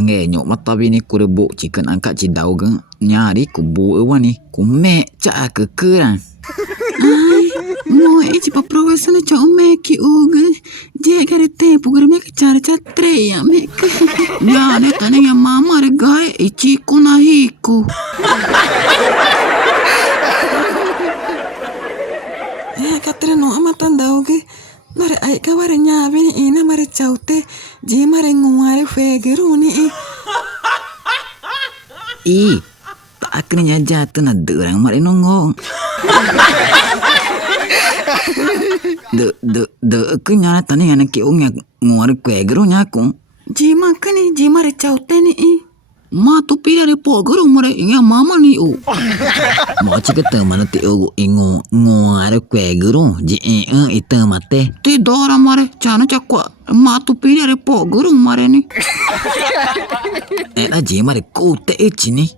nghe nhộ mắt ta bên cô bộ chỉ cần ăn cả chỉ đầu găng nhà đi của bố ở bên này của mẹ cha cứ à Mo ci pa provare ne ciò me che ugue je gare tempo gare me che c'era treia me ya ne tane ya mama regai e ci kuna hiku katre no amatan dauge mare ai kaware nya bini ina mare chaute je mare ngumare fegeruni tak akhirnya jatuh na derang mare nongong de cứ nhà tani nhà kiểu nhà ngồi quẹt cái nhà cũng ji makani ji mare chaute ni ma tu pira re po garo mare nhà mama ni u ma chỉ cái tờ mà nó tiêu ngồi quẹt garo ji itu mate ti dora mare chana chakwa ma tu pira re po garo mare ni la ji mare ku te chini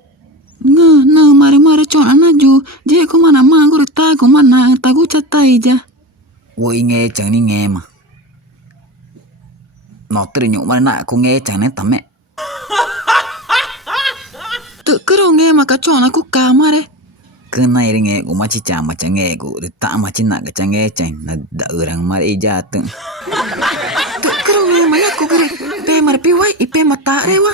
na mare chona na ju je ko mana mangoro ta ko mana ta gu chatai ja Ui nghe chẳng đi nghe mà nó từ nhụ mà nãy cô nghe chẳng nên tắm mẹ tự cứ đâu nghe mà cả trò nó cũng cá mà đấy cứ này đi nghe của mà chỉ chả mà chẳng nghe của tạ mà chỉ nãy cái chẳng nghe chẳng là đỡ rằng mà đi ra tự cứ đâu nghe mà nhá cô cái pe mà pi quay pe mà ta đấy quá